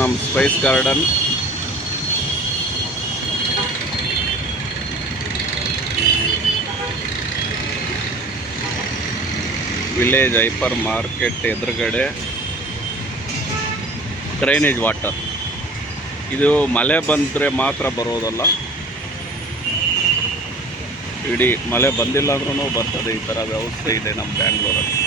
ನಮ್ಮ spice garden. Village hyper market ಎದುರುಗಡೆ drainage water. ಇದು ಮಳೆ ಬಂದರೆ ಮಾತ್ರ ಬರೋದಲ್ಲ, ಇಡೀ ಮಳೆ ಬಂದಿಲ್ಲ ಅಂದ್ರೂ ಬರ್ತದೆ. ಈ ಥರ ವ್ಯವಸ್ಥೆ ಇದೆ ನಮ್ಮ ಬ್ಯಾಂಗ್ಳೂರಲ್ಲಿ.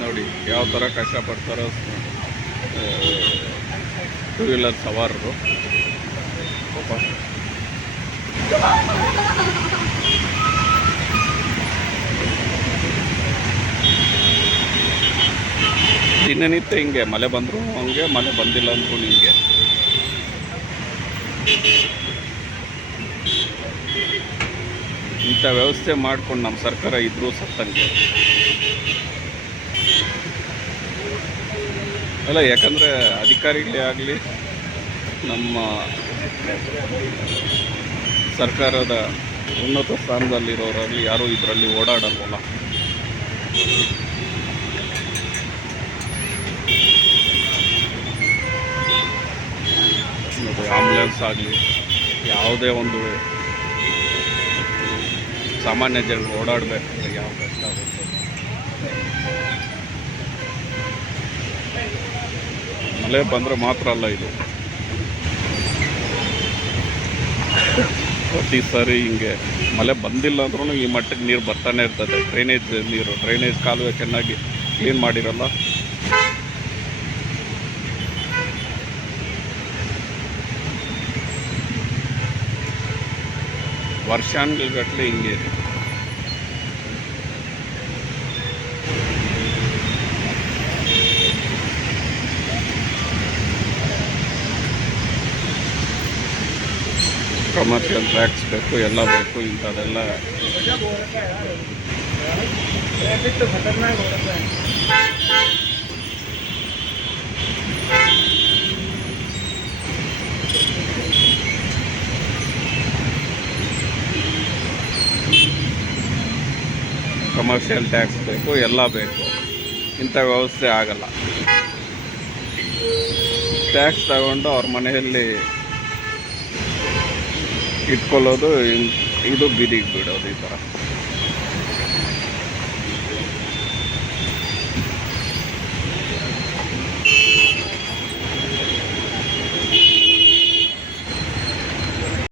ನೋಡಿ ಯಾವ ಥರ ಕಷ್ಟಪಡ್ತಾರೋ ಟೂ ವೀಲರ್ ಸವಾರರು ಪಾಪ. ದಿನನಿತ್ಯ ಹಿಂಗೆ ಮಳೆ ಬಂದರೂ ಹಂಗೆ, ಮಳೆ ಬಂದಿಲ್ಲ ಅಂದ್ರೂ ಹಿಂಗೆ. ಇಂಥ ವ್ಯವಸ್ಥೆ ಮಾಡ್ಕೊಂಡು ನಮ್ಮ ಸರ್ಕಾರ ಇದ್ರೂ ಸತ್ತಂಗೆ ಅಲ್ಲ. ಯಾಕಂದರೆ ಅಧಿಕಾರಿಗಳೇ ಆಗಲಿ, ನಮ್ಮ ಸರ್ಕಾರದ ಉನ್ನತ ಸ್ಥಾನದಲ್ಲಿರೋರಾಗಲಿ ಯಾರೂ ಇದರಲ್ಲಿ ಓಡಾಡಲ್ವಲ್ಲ. ಆಂಬುಲೆನ್ಸ್ ಆಗಲಿ, ಯಾವುದೇ ಒಂದು ಸಾಮಾನ್ಯ ಜನರು ಓಡಾಡಬೇಕಂದ್ರೆ ಯಾವ ಕಷ್ಟ ಆಗುತ್ತೆ. ಮಳೆ ಬಂದರೆ ಮಾತ್ರ ಅಲ್ಲ, ಇದು ಪ್ರತಿ ಸಾರಿ ಹಿಂಗೆ ಮಳೆ ಬಂದಿಲ್ಲ ಅಂದ್ರೂ ಈ ಮಟ್ಟಕ್ಕೆ ನೀರು ಬರ್ತಾನೆ ಇರ್ತದೆ. ಡ್ರೈನೇಜ್ ಕಾಲುವೆ ಚೆನ್ನಾಗಿ ಕ್ಲೀನ್ ಮಾಡಿರಲ್ಲ. ವರ್ಷಾನುಗಟ್ಟಲೆ ಹಿಂಗೆ ಕಮರ್ಷಿಯಲ್ ಟ್ರ್ಯಾಕ್ಸ್ ಬೇಕು, ಎಲ್ಲ ಬೇಕು. ಇಂಥದ್ದೆಲ್ಲ ಕಮರ್ಷಿಯಲ್ ಟ್ಯಾಕ್ಸ್ ಬೇಕು, ಎಲ್ಲ ಬೇಕು. ಇಂಥ ವ್ಯವಸ್ಥೆ ಆಗಲ್ಲ. ಟ್ಯಾಕ್ಸ್ ತಗೊಂಡು ಅವ್ರ ಮನೆಯಲ್ಲಿ ಇಟ್ಕೊಳ್ಳೋದು, ಇದು ಬೀದಿಗೆ ಬಿಡೋದು ಈ ಥರ.